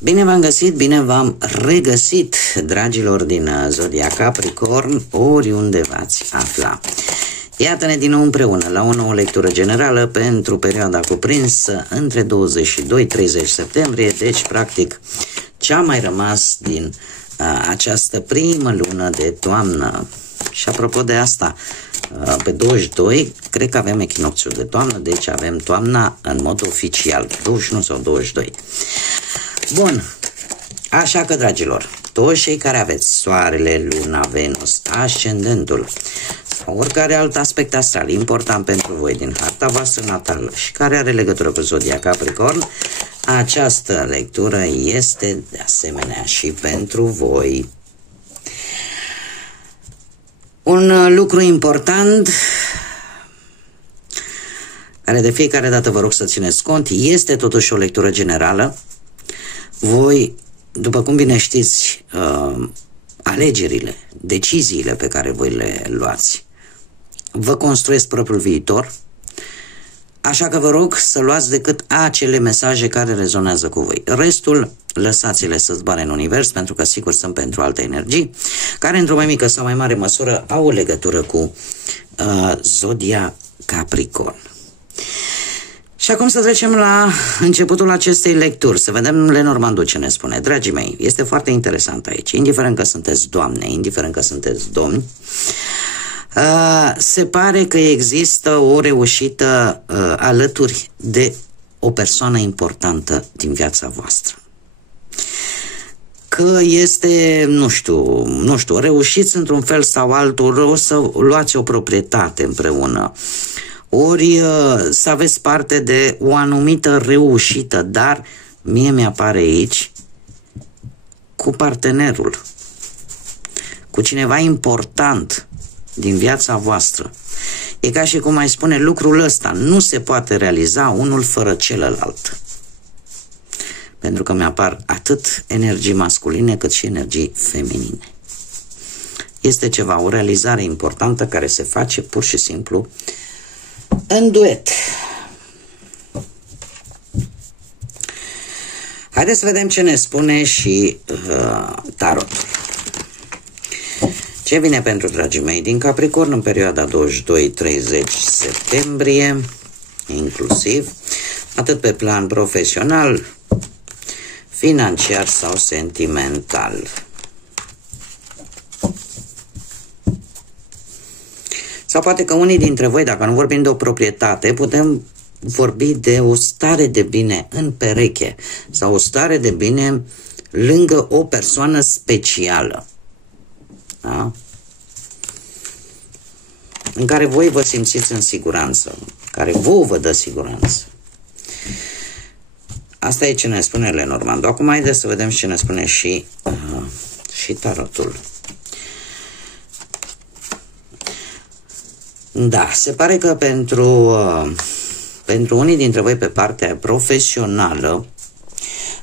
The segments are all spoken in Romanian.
Bine v-am găsit, bine v-am regăsit, dragilor din Zodia Capricorn, oriunde v-ați afla. Iată-ne din nou împreună la o nouă lectură generală pentru perioada cuprinsă între 22-30 septembrie, deci practic ce a mai rămas din această primă lună de toamnă. Și apropo de asta, pe 22 cred că avem echinocțiul de toamnă, deci avem toamna în mod oficial, 21 sau 22. Bun, așa că, dragilor, toți cei care aveți soarele, luna, Venus, ascendentul sau oricare alt aspect astral important pentru voi din harta voastră natală și care are legătură cu Zodia Capricorn, această lectură este de asemenea și pentru voi. Un lucru important care de fiecare dată vă rog să țineți cont, este totuși o lectură generală. Voi, după cum bine știți, alegerile, deciziile pe care voi le luați vă construiesc propriul viitor, așa că vă rog să luați decât acele mesaje care rezonează cu voi. Restul lăsați-le să zboare în univers, pentru că sigur sunt pentru alte energii, care într-o mai mică sau mai mare măsură au o legătură cu Zodia Capricorn. Și acum să trecem la începutul acestei lecturi, să vedem Lenormandu ce ne spune. Dragii mei, este foarte interesant aici, indiferent că sunteți doamne, indiferent că sunteți domni, se pare că există o reușită alături de o persoană importantă din viața voastră. Că este, nu știu, reușiți într-un fel sau altul, o să luați o proprietate împreună, ori să aveți parte de o anumită reușită, dar mie mi-apare aici cu partenerul, cu cineva important din viața voastră. E ca și cum mai spune, lucrul ăsta nu se poate realiza unul fără celălalt. Pentru că mi-apar atât energii masculine cât și energii feminine. Este ceva, o realizare importantă care se face pur și simplu în duet. Haideți să vedem ce ne spune și tarotul. Ce vine pentru dragii mei din Capricorn în perioada 22-30 septembrie, inclusiv, atât pe plan profesional, financiar sau sentimental. Sau poate că unii dintre voi, dacă nu vorbim de o proprietate, putem vorbi de o stare de bine în pereche sau o stare de bine lângă o persoană specială. Da? În care voi vă simțiți în siguranță, care vouă vă dă siguranță. Asta e ce ne spune Lenormand. Acum haideți să vedem ce ne spune și tarotul. Da, se pare că pentru unii dintre voi pe partea profesională,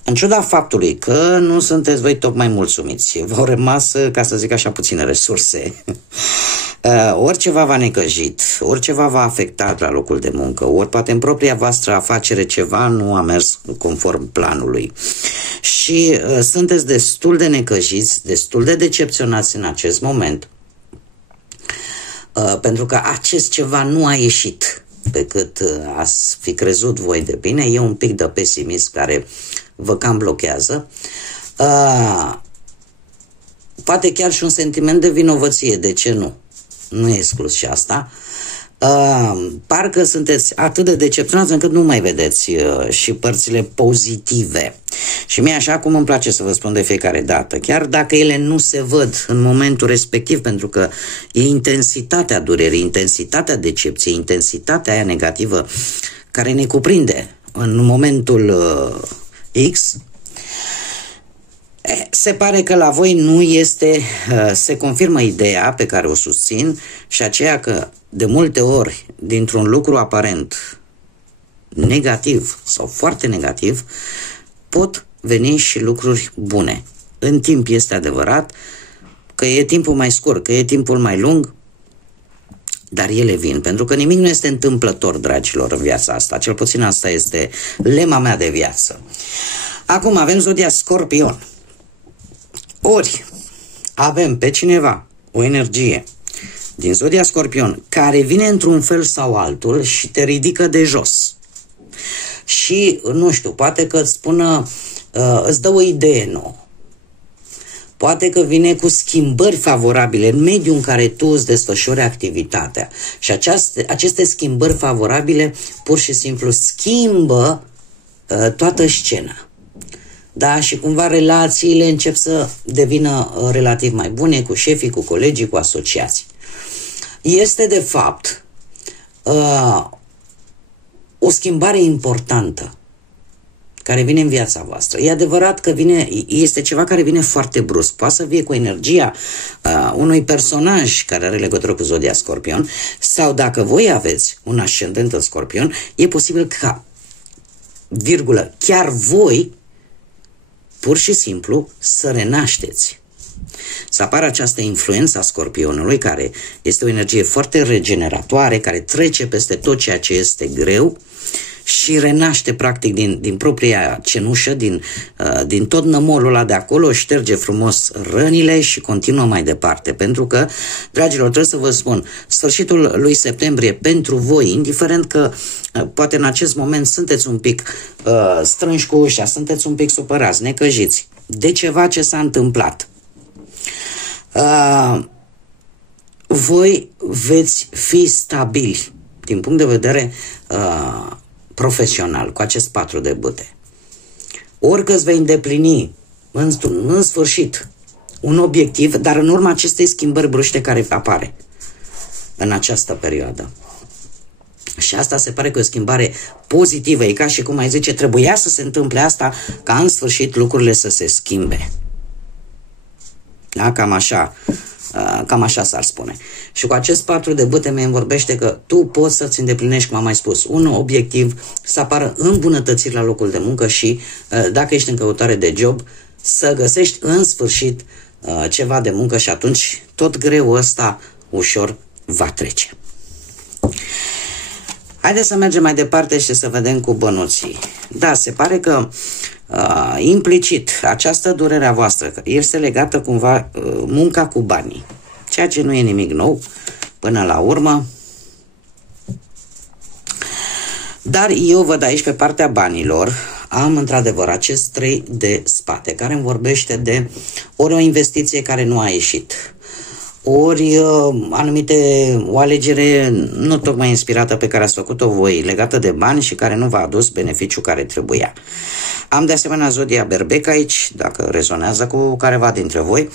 în ciuda faptului că nu sunteți voi tocmai mulțumiți, v-au rămas, ca să zic așa, puține resurse, oriceva v-a necăjit, oriceva v-a afectat la locul de muncă, ori poate în propria voastră afacere ceva nu a mers conform planului și sunteți destul de necăjiți, destul de decepționați în acest moment, pentru că acest ceva nu a ieșit pe cât ați fi crezut voi de bine, e un pic de pesimism care vă cam blochează, poate chiar și un sentiment de vinovăție, de ce nu? Nu e exclus și asta. Parcă sunteți atât de decepționați încât nu mai vedeți și părțile pozitive. Și mie așa cum îmi place să vă spun de fiecare dată, chiar dacă ele nu se văd în momentul respectiv, pentru că e intensitatea durerii, intensitatea decepției, intensitatea aia negativă care ne cuprinde în momentul X, se pare că la voi nu este, se confirmă ideea pe care o susțin și aceea că de multe ori dintr-un lucru aparent negativ sau foarte negativ pot veni și lucruri bune. În timp este adevărat, că e timpul mai scurt, că e timpul mai lung, dar ele vin, pentru că nimic nu este întâmplător, dragilor, în viața asta. Cel puțin asta este lema mea de viață. Acum avem zodia Scorpion. Ori avem pe cineva o energie din zodia Scorpion care vine într-un fel sau altul și te ridică de jos. Și, nu știu, poate că îți dă o idee nouă. Poate că vine cu schimbări favorabile în mediul în care tu îți desfășori activitatea. Și aceste schimbări favorabile pur și simplu schimbă toată scena. Da? Și cumva relațiile încep să devină relativ mai bune cu șefii, cu colegii, cu asociații. Este de fapt o schimbare importantă care vine în viața voastră. E adevărat că este ceva care vine foarte brusc. Poate să vie cu energia unui personaj care are legătură cu zodia Scorpion, sau dacă voi aveți un ascendent în Scorpion, e posibil ca, chiar voi, pur și simplu, să renașteți. Să apară această influență a Scorpionului, care este o energie foarte regeneratoare, care trece peste tot ceea ce este greu și renaște practic din propria cenușă, din tot nămolul ăla de acolo, șterge frumos rănile și continuă mai departe. Pentru că, dragilor, trebuie să vă spun, sfârșitul lui septembrie pentru voi, indiferent că poate în acest moment sunteți un pic strânși cu ușa, sunteți un pic supărați, necăjiți de ceva ce s-a întâmplat, voi veți fi stabili din punct de vedere profesional cu acest 4 de bâte. Orică îți vei îndeplini în sfârșit un obiectiv, dar în urma acestei schimbări bruște care apare în această perioadă. Și asta se pare că e o schimbare pozitivă. E ca și cum ai zice, trebuia să se întâmple asta ca în sfârșit lucrurile să se schimbe. Da? Cam așa s-ar spune. Și cu acest 4 de bâte mi-mi vorbește că tu poți să-ți îndeplinești, cum am mai spus, un obiectiv, să apară îmbunătățiri la locul de muncă și, dacă ești în căutare de job, să găsești în sfârșit ceva de muncă și atunci tot greul ăsta ușor va trece. Haideți să mergem mai departe și să vedem cu bănuții. Da, se pare că implicit această durere a voastră este legată cumva munca cu banii, ceea ce nu e nimic nou până la urmă, dar eu văd aici pe partea banilor am într-adevăr acest 3 de spade care îmi vorbește de ori o investiție care nu a ieșit, ori o alegere nu tocmai inspirată pe care ați făcut-o voi, legată de bani și care nu v-a adus beneficiul care trebuia. Am de asemenea zodia Berbec aici, dacă rezonează cu careva dintre voi,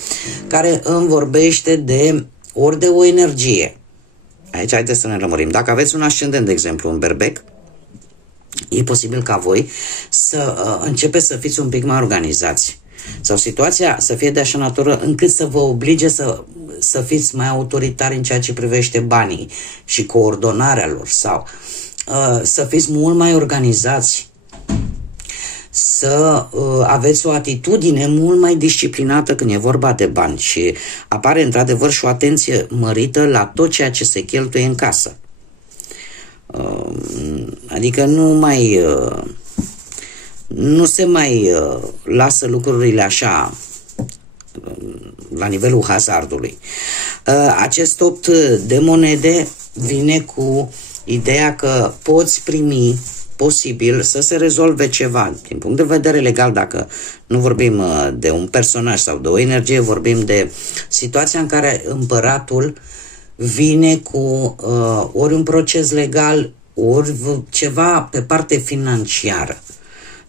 care îmi vorbește de o energie. Aici haideți să ne lămurim. Dacă aveți un ascendent, de exemplu, în Berbec, e posibil ca voi să începeți să fiți un pic mai organizați. Sau situația să fie de așa natură încât să vă oblige să fiți mai autoritari în ceea ce privește banii și coordonarea lor, sau să fiți mult mai organizați, să aveți o atitudine mult mai disciplinată când e vorba de bani și apare într-adevăr și o atenție mărită la tot ceea ce se cheltuie în casă. Adică nu se mai lasă lucrurile așa la nivelul hazardului. Acest 8 de monede vine cu ideea că poți primi posibil să se rezolve ceva din punct de vedere legal, dacă nu vorbim de un personaj sau de o energie, vorbim de situația în care împăratul vine cu ori un proces legal, ori ceva pe parte financiară.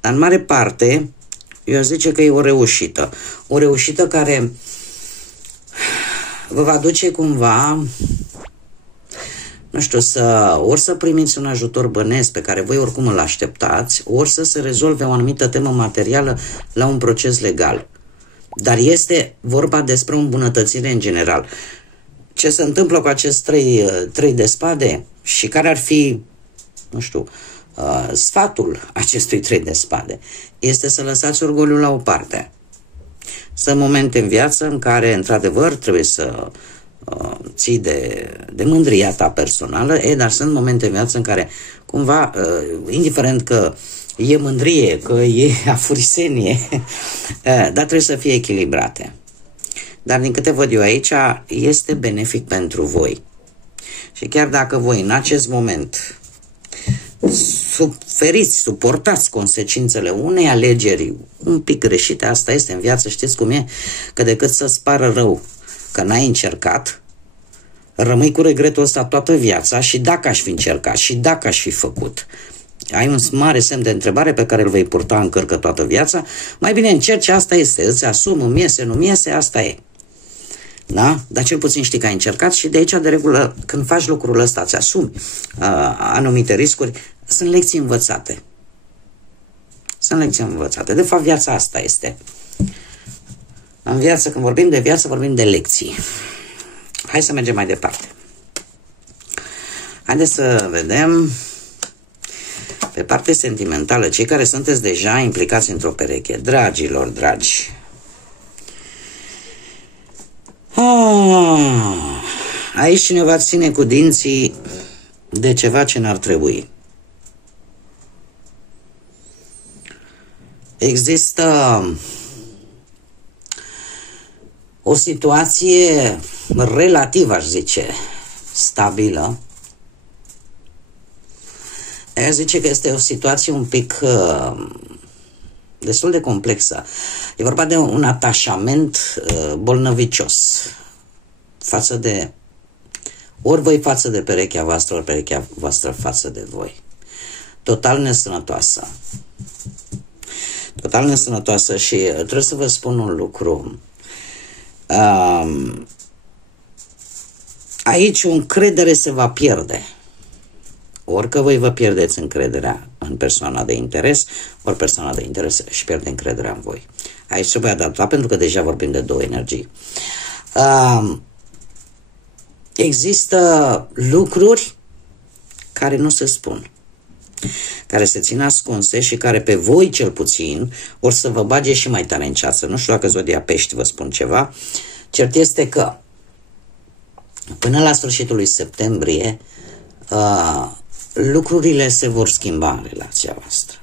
Dar în mare parte, eu zice că e o reușită. O reușită care vă va duce cumva, nu știu, ori să primiți un ajutor bănesc pe care voi oricum îl așteptați, ori să se rezolve o anumită temă materială la un proces legal. Dar este vorba despre o îmbunătățire în general. Ce se întâmplă cu acest 3 de spade și care ar fi, nu știu, sfatul acestui 3 de spade este să lăsați orgoliul la o parte. Sunt momente în viață în care, într-adevăr, trebuie să ții de mândria ta personală, dar sunt momente în viață în care cumva, indiferent că e mândrie, că e afurisenie, dar trebuie să fie echilibrate. Dar din câte văd eu aici, este benefic pentru voi. Și chiar dacă voi în acest moment suportați consecințele unei alegeri un pic greșite, asta este în viață, știți cum e, că decât să-ți pară rău că n-ai încercat, rămâi cu regretul ăsta toată viața și dacă aș fi încercat și dacă aș fi făcut. Ai un mare semn de întrebare pe care îl vei purta în cărcă toată viața, mai bine încerci, asta este, îți asumi, îmi iese, nu-mi iese, asta e. Da? Dar cel puțin știi că ai încercat și de aici, de regulă, când faci lucrul ăsta, îți asumi anumite riscuri, sunt lecții învățate. Sunt lecții învățate. De fapt, viața asta este. În viață, când vorbim de viață, vorbim de lecții. Hai să mergem mai departe. Haideți să vedem pe partea sentimentală, cei care sunteți deja implicați într-o pereche. Dragilor, dragi, aici cineva ține cu dinții de ceva ce n-ar trebui. Există o situație relativ, aș zice, stabilă. Ea zice că este o situație un pic destul de complexă. E vorba de un atașament bolnăvicios față de, ori voi față de perechea voastră, ori perechea voastră față de voi. Total nesănătoasă. Total nesănătoasă și trebuie să vă spun un lucru. Aici o încredere se va pierde. Ori că voi vă pierdeți încrederea în persoana de interes, ori persoana de interes își pierde încrederea în voi. Aici trebuie adaptat pentru că deja vorbim de două energii. Există lucruri care nu se spun, care se țin ascunse și care pe voi cel puțin or să vă bage și mai tare în ceață. Nu știu dacă zodia Pești vă spun ceva. Cert este că până la sfârșitul lui septembrie lucrurile se vor schimba în relația voastră.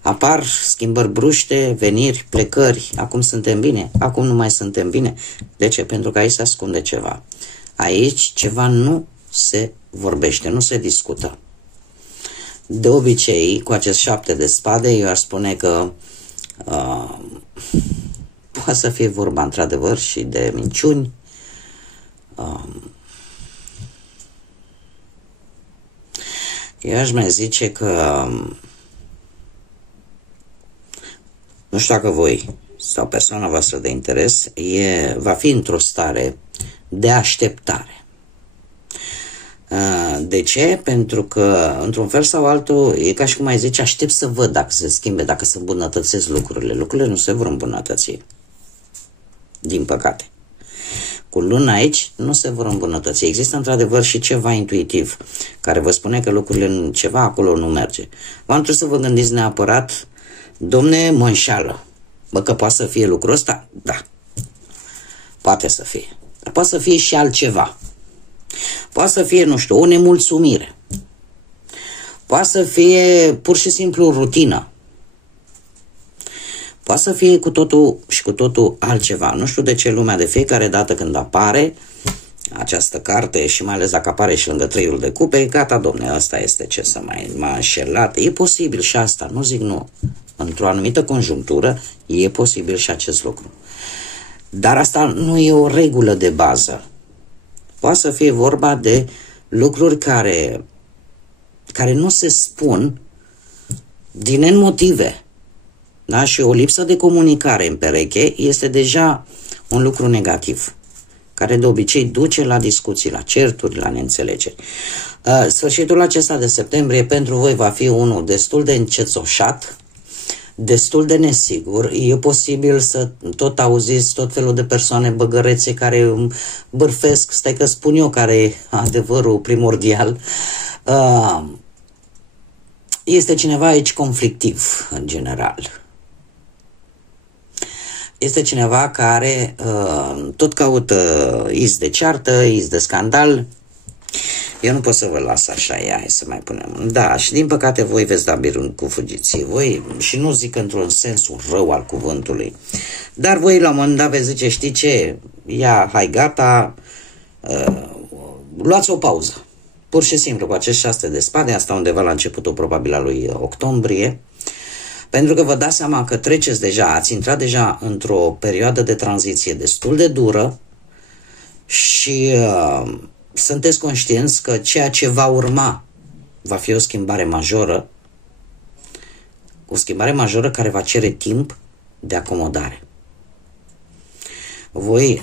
Apar schimbări bruște, veniri, plecări. Acum suntem bine, acum nu mai suntem bine. De ce? Pentru că aici se ascunde ceva. Aici ceva nu se vorbește, nu se discută. De obicei, cu acest 7 de spade, eu aș spune că poate să fie vorba într-adevăr și de minciuni, eu aș mai zice că nu știu dacă voi sau persoana voastră de interes va fi într-o stare de așteptare. De ce? Pentru că, într-un fel sau altul, e ca și cum ai zice, aștept să văd dacă se schimbe, dacă se îmbunătățesc lucrurile. Lucrurile nu se vor îmbunătăți. Din păcate. Cu luna aici nu se vor îmbunătăți. Există într-adevăr și ceva intuitiv care vă spune că lucrurile, ceva acolo nu merge. V-am trebuie să vă gândiți neapărat, domne, mă înșală. Bă, că poate să fie lucrul ăsta? Da. Poate să fie. Dar poate să fie și altceva. Poate să fie, nu știu, o nemulțumire. Poate să fie pur și simplu rutină. Poate să fie cu totul și cu totul altceva. Nu știu de ce lumea de fiecare dată când apare această carte și mai ales dacă apare și lângă treiul de cupe, gata, domne, ăsta este ce să mai m-a înșelat. E posibil și asta, nu zic nu. Într-o anumită conjunctură e posibil și acest lucru. Dar asta nu e o regulă de bază. Poate să fie vorba de lucruri care nu se spun din N motive. Da? Și o lipsă de comunicare în pereche este deja un lucru negativ, care de obicei duce la discuții, la certuri, la neînțelegeri. Sfârșitul acesta de septembrie pentru voi va fi unul destul de încețoșat, destul de nesigur. E posibil să tot auziți tot felul de persoane băgărețe care bârfesc, stai că spun eu care e adevărul primordial. Este cineva aici conflictiv, în general. este cineva care tot caută iz de ceartă, iz de scandal. Eu nu pot să vă las așa, hai să mai punem. Da, și din păcate voi veți da birul cu fugiții. Voi, și nu zic într-un sensul rău al cuvântului, dar voi la un moment dat veți zice, știi ce, ia, hai gata, luați o pauză. Pur și simplu, cu acest 6 de spade, asta undeva la începutul probabil al lui octombrie, pentru că vă dați seama că treceți deja, ați intrat deja într-o perioadă de tranziție destul de dură și sunteți conștienți că ceea ce va urma va fi o schimbare majoră, care va cere timp de acomodare. Voi,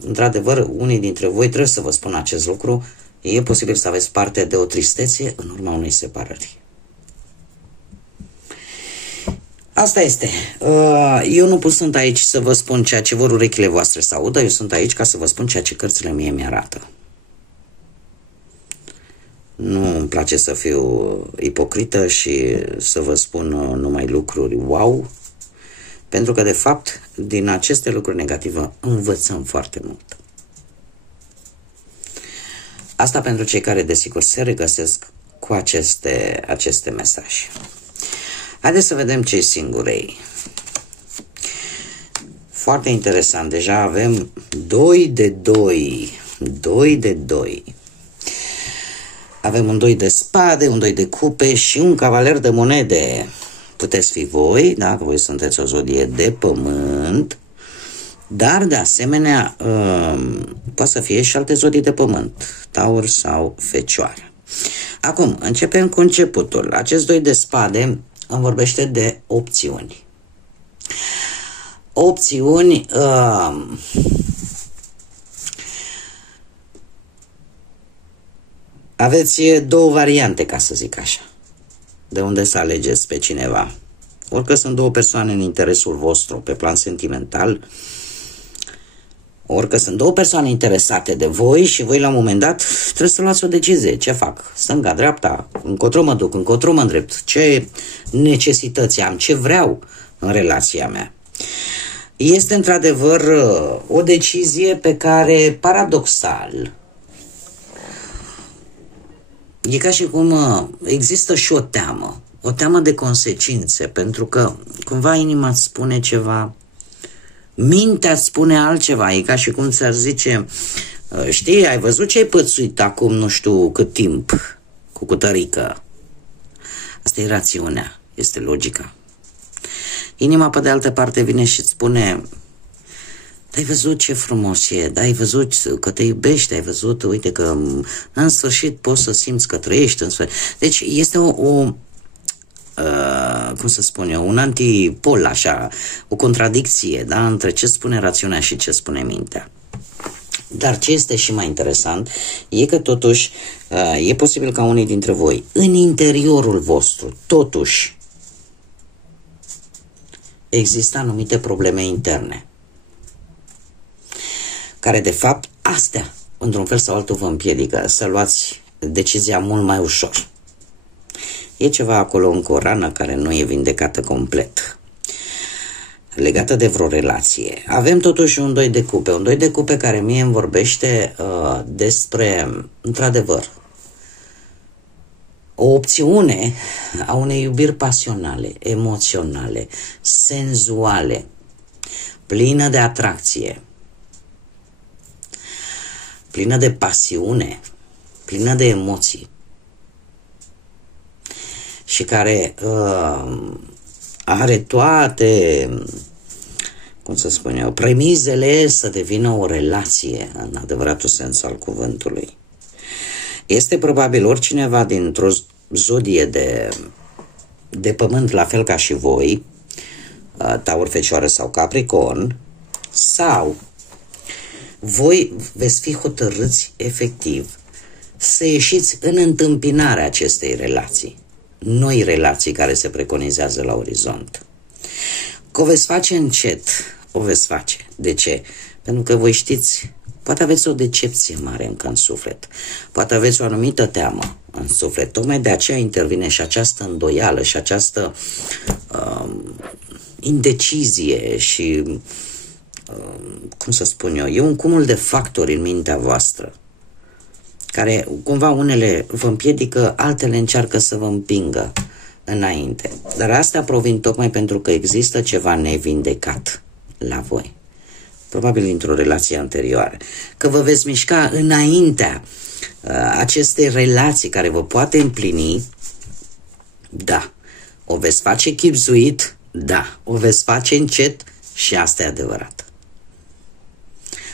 într-adevăr, unii dintre voi trebuie să vă spun acest lucru, e posibil să aveți parte de o tristețe în urma unei separări. Asta este. Eu nu sunt aici să vă spun ceea ce vor urechile voastre să audă, eu sunt aici ca să vă spun ceea ce cărțile mie mi-arată. Nu îmi place să fiu ipocrită și să vă spun numai lucruri wow, pentru că, de fapt, din aceste lucruri negative învățăm foarte mult. Asta pentru cei care, desigur, se regăsesc cu aceste mesaje. Haideți să vedem cei singurei. Foarte interesant, deja avem 2 de 2. 2 de 2. Avem un 2 de spade, un 2 de cupe și un cavaler de monede. Puteți fi voi, dacă voi sunteți o zodie de pământ, dar de asemenea poate să fie și alte zodii de pământ, Taur sau Fecioară. Acum, începem cu începutul. Acest 2 de spade îmi vorbește de opțiuni. Opțiuni aveți 2 variante, ca să zic așa, de unde să alegeți pe cineva. Orică sunt 2 persoane în interesul vostru pe plan sentimental, orică sunt 2 persoane interesate de voi și voi la un moment dat trebuie să luați o decizie. Ce fac? Stânga, dreapta? Încotro mă duc? Încotro mă îndrept? Ce necesități am? Ce vreau în relația mea? Este într-adevăr o decizie pe care, paradoxal, e ca și cum există și o teamă de consecințe, pentru că cumva inima îți spune ceva, mintea îți spune altceva, e ca și cum ți-ar zice, știi, ai văzut ce ai pățuit acum nu știu cât timp cu cutărică. Asta e rațiunea, este logica. Inima, pe de altă parte, vine și îți spune, ai văzut ce frumos e, ai văzut că te iubești, ai văzut, uite că în sfârșit poți să simți că trăiești în sfârșit. Deci este cum să spun eu, un antipol, așa, o contradicție, da, între ce spune rațiunea și ce spune mintea. Dar ce este și mai interesant e că totuși e posibil ca unii dintre voi, în interiorul vostru, totuși există anumite probleme interne, care de fapt astea, într-un fel sau altul, vă împiedică să luați decizia mult mai ușor. E ceva acolo, încă o rană care nu e vindecată complet, legată de vreo relație. Avem totuși un 2 de cupe, un 2 de cupe care mie îmi vorbește despre, într-adevăr, o opțiune a unei iubiri pasionale, emoționale, senzuale, plină de atracție, plină de pasiune, plină de emoții și care are toate, cum să spun eu, premizele să devină o relație în adevăratul sens al cuvântului. Este probabil oricineva dintr-o zodie de pământ, la fel ca și voi, Taur, Fecioară sau Capricorn, sau voi veți fi hotărâți efectiv să ieșiți în întâmpinarea acestei relații, noi relații care se preconizează la orizont. Că o veți face încet, o veți face. De ce? Pentru că voi știți, poate aveți o decepție mare încă în suflet, poate aveți o anumită teamă în suflet. Tocmai de aceea intervine și această îndoială și această indecizie și, cum să spun eu, e un cumul de factori în mintea voastră, care cumva unele vă împiedică, altele încearcă să vă împingă înainte. Dar astea provin tocmai pentru că există ceva nevindecat la voi. Probabil într-o relație anterioară. Că vă veți mișca înaintea acestei relații care vă poate împlini, da. O veți face chibzuit, da. O veți face încet și asta e adevărat.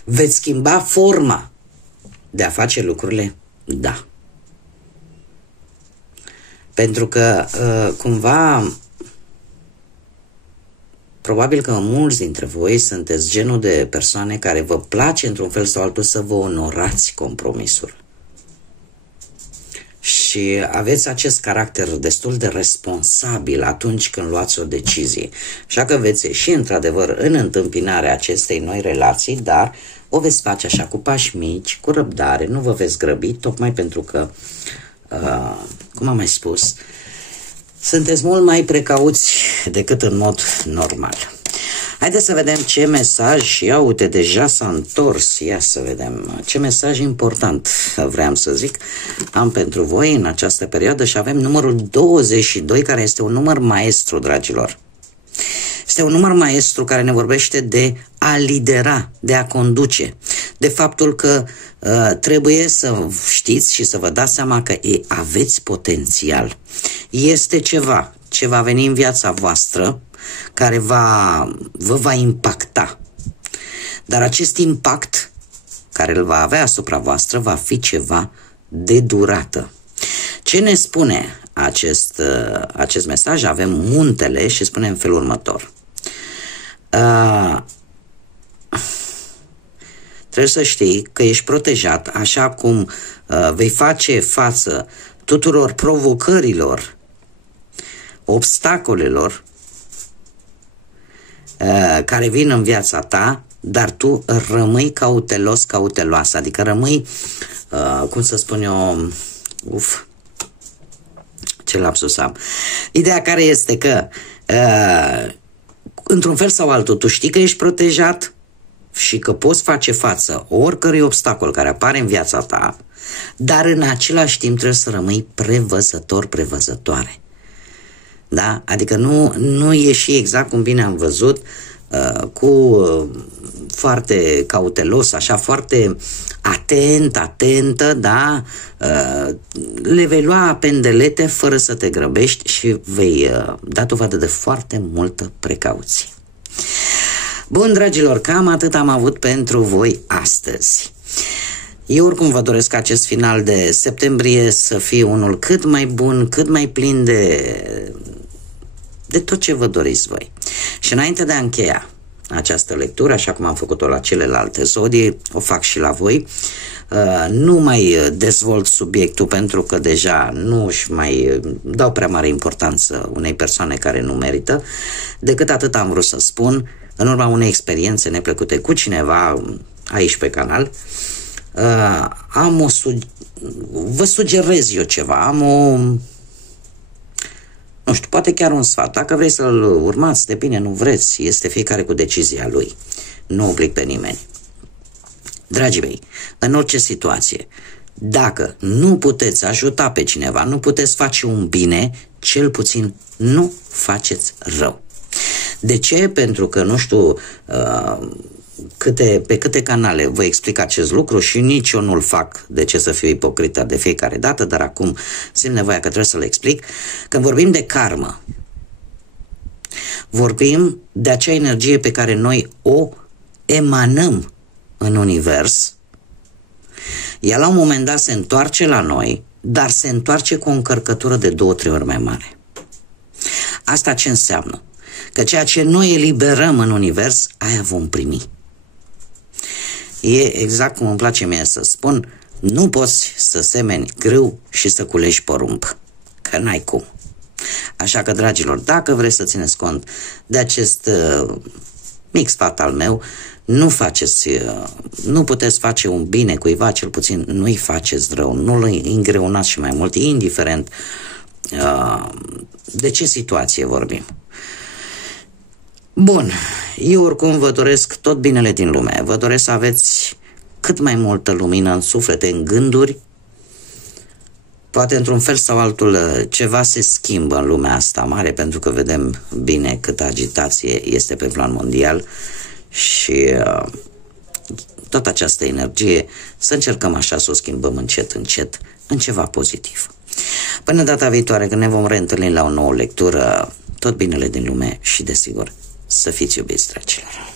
Veți schimba forma de a face lucrurile, da. Pentru că cumva probabil că mulți dintre voi sunteți genul de persoane care vă place într-un fel sau altul să vă onorați compromisul. Și aveți acest caracter destul de responsabil atunci când luați o decizie. Așa că veți ieși într-adevăr în întâmpinarea acestei noi relații, dar o veți face așa cu pași mici, cu răbdare, nu vă veți grăbi, tocmai pentru că, cum am mai spus, sunteți mult mai precauți decât în mod normal. Haideți să vedem ce mesaj, ia uite, deja s-a întors, ia să vedem ce mesaj important vreau să zic am pentru voi în această perioadă și avem numărul 22, care este un număr maestru, dragilor. Este un număr maestru care ne vorbește de a lidera, de a conduce, de faptul că trebuie să știți și să vă dați seama că aveți potențial. Este ceva ce va veni în viața voastră care vă va impacta. Dar acest impact care îl va avea asupra voastră va fi ceva de durată. Ce ne spune acest mesaj? Avem muntele și spune în felul următor. Trebuie să știi că ești protejat, așa cum vei face față tuturor provocărilor, obstacolelor care vin în viața ta, dar tu rămâi cautelos, cauteloasă, adică rămâi, cum să spun eu, ce lapsus am. Ideea care este că, într-un fel sau altul, tu știi că ești protejat și că poți face față oricărui obstacol care apare în viața ta, dar în același timp trebuie să rămâi prevăzător, prevăzătoare. Da? Adică nu ieși exact cum bine am văzut, foarte cautelos, așa, foarte atentă, da? Le vei lua pendelete fără să te grăbești și vei da dovadă de foarte multă precauție. Bun, dragilor, cam atât am avut pentru voi astăzi. Eu oricum vă doresc ca acest final de septembrie să fie unul cât mai bun, cât mai plin de tot ce vă doriți voi. Și înainte de a încheia această lectură, așa cum am făcut-o la celelalte zodii, o fac și la voi. Nu mai dezvolt subiectul pentru că deja nu își mai dau prea mare importanță unei persoane care nu merită, decât atât am vrut să spun, în urma unei experiențe neplăcute cu cineva aici pe canal. Vă sugerez eu ceva, nu știu, poate chiar un sfat. Dacă vrei să-l urmați, de bine, nu vreți, este fiecare cu decizia lui. Nu oblig pe nimeni. Dragii mei, în orice situație, dacă nu puteți ajuta pe cineva, nu puteți face un bine, cel puțin nu faceți rău. De ce? Pentru că, nu știu, pe câte canale vă explic acest lucru și nici eu nu-l fac, de ce să fiu ipocrită de fiecare dată, dar acum simt nevoia că trebuie să-l explic. Când vorbim de karmă, vorbim de acea energie pe care noi o emanăm în univers. Ea la un moment dat se întoarce la noi, dar se întoarce cu o încărcătură de 2-3 ori mai mare. Asta ce înseamnă? Că ceea ce noi eliberăm în univers, aia vom primi. E exact cum îmi place mie să spun, nu poți să semeni grâu și să culegi porumb, că n-ai cum. Așa că, dragilor, dacă vreți să țineți cont de acest mic sfat al meu, nu puteți face un bine cuiva, cel puțin nu-i faceți rău, nu-l îngreunați și mai mult, indiferent de ce situație vorbim. Bun, eu oricum vă doresc tot binele din lume, vă doresc să aveți cât mai multă lumină în suflete, în gânduri. Poate într-un fel sau altul ceva se schimbă în lumea asta mare, pentru că vedem bine câtă agitație este pe plan mondial și toată această energie să încercăm așa să o schimbăm încet, încet în ceva pozitiv. Până data viitoare, când ne vom reîntâlni la o nouă lectură, tot binele din lume și, desigur, să fiți iubiți, dragilor!